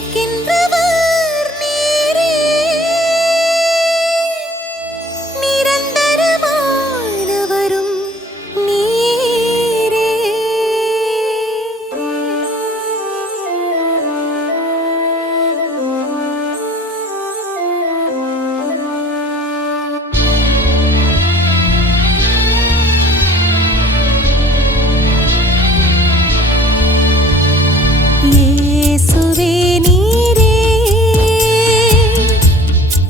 கொடுக்கின்றவர் நீரே, நிரந்தரமானவரும் நீரே. இயேசுவே நீரே,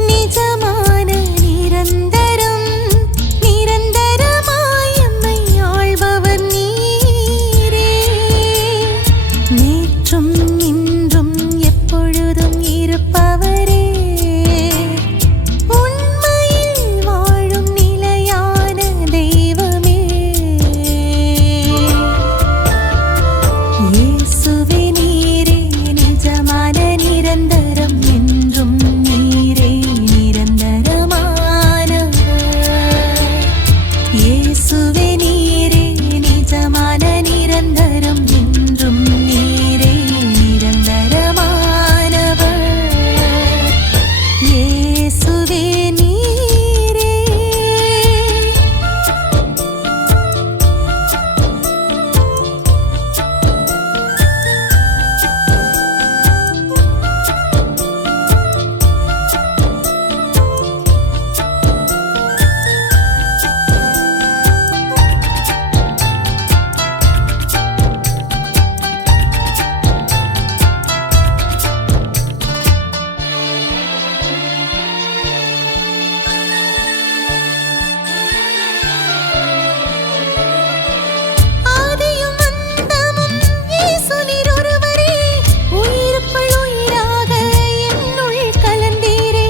நிஜமான நிரந்தரம், நிரந்தரமாய் எம்மை ஆள்பவர் நீரே. நேற்றும் இன்றும் எப்பொழுதும் இருப்பவரே, உண்மையில் வாழும் நிலையான தெய்வமே. இயேசுவே நீரே, நிஜமான நிரந்தரம், என்றும் நீரே நிரந்தரமானவர். இயேசுவே நீரே, நிஜமான நிரந்தரம், என்றும் நீரே நிரந்தரமானவர். இயேசுவே நீரே. ஆதியும் அந்தமும் இயேசு நீர் ஒருவரே, உயிருக்குள் உயிராக என்னுள் கலந்தீரே.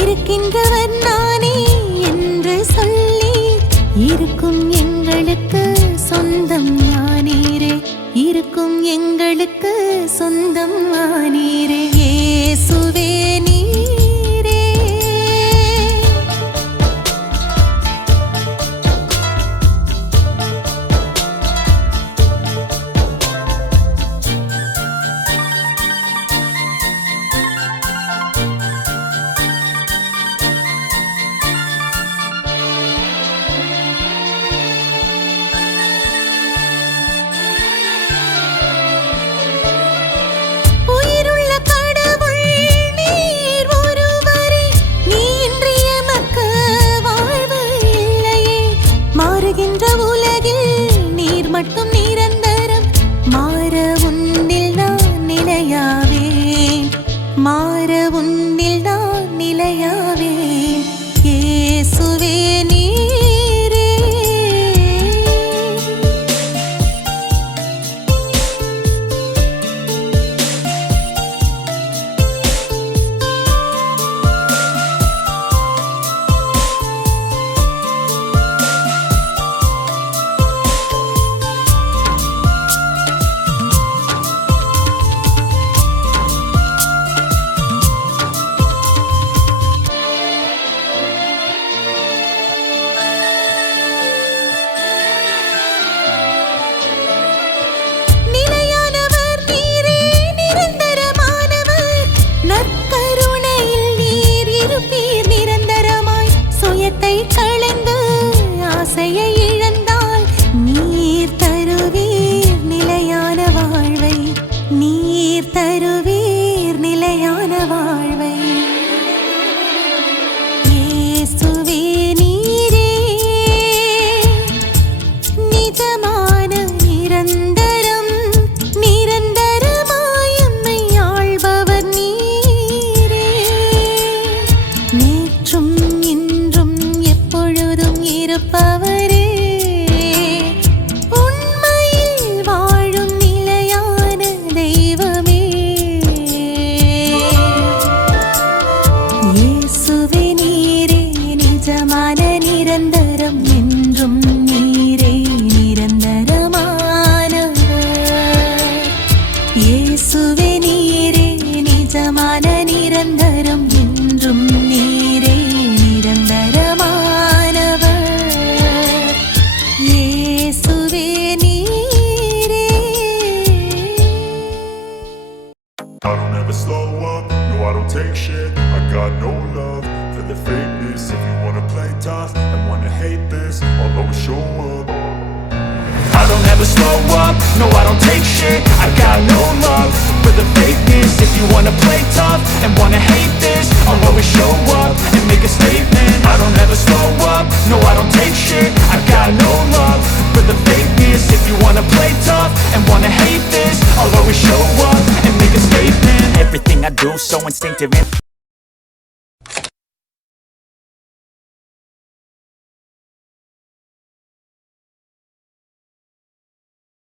இருக்கின்றவர் நானே என்று சொல்லி, இருக்கும் எங்களுக்கு சொந்தம் ஆனீரே, இருக்கும் எங்களுக்கு சொந்தம் ஆனீரே. இயேசுவே நீரே. உயிருள்ள take shit. I got no love for the fakeness. If you wanna play tough and wanna hate this, I'll always show up. I don't ever slow up, no I don't take shit. I got no love for the fakeness. If you wanna play tough and wanna hate this, I'll always show up and make a statement. I don't ever slow up, no I don't take shit. I got no love for the fakeness. If you wanna play tough and wanna hate this, I'll always show up and make a statement. Everything I do so instinctive and